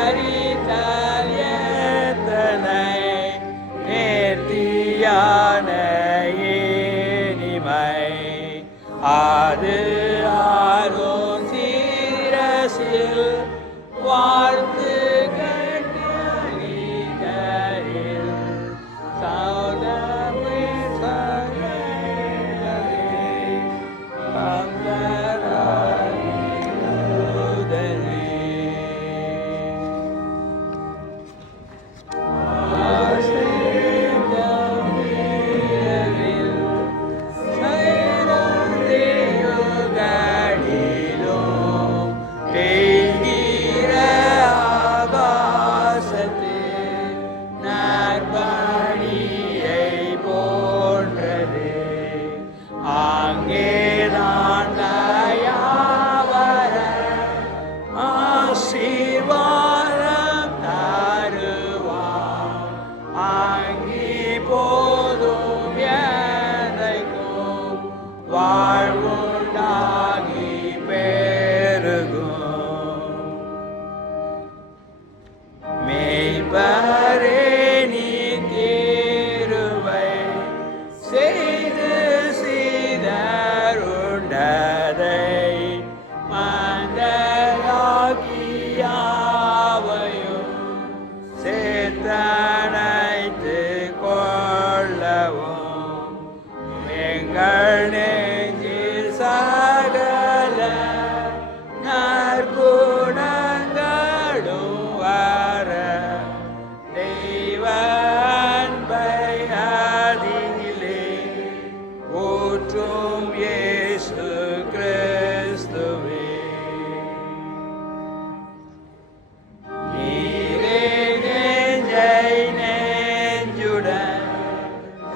சஞ்சரித்தால் எத்தனை நேர்த்தியான இனிமை அது ஆரோன் சீரசில் வாழ்த்து கட்டளிதரில் சௌதமிழ் சகலரே பங்கராயுதனே ஆசைந்தமிழில் சைரந்தேயுகடிலும் பெய்கிற ஆகாசத்தில் நற்பணியை போன்றது அங்கேதான் தயாவர ஆசீர்வாதம் தருவார் அங்கி போதும் எனக்கும் வாழ்வுண்டாகி பெருகும் மெய்ப்பரே நீ கிருபை செய்து சிதறுண்டதை மந்தராகியாவையும் சேர்த்தனைத்து கொள்ளவும் எங்கள் நெஞ்சில் சகல நற்குணங்களும் வர தெய்வ அன்பை அதிலே ஊற்றும் இயேசு கிறிஸ்துவே நீரே நெஞ்சை நெஞ்சுடன்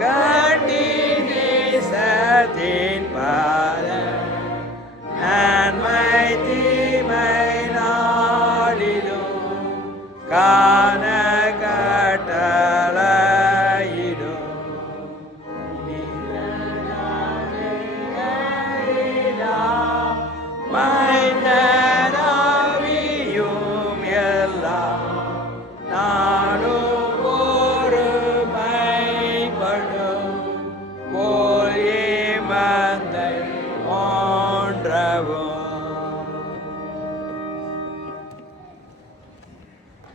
கட்டி நேசத்தின் பாத நன்மை தீமை நாளிலும்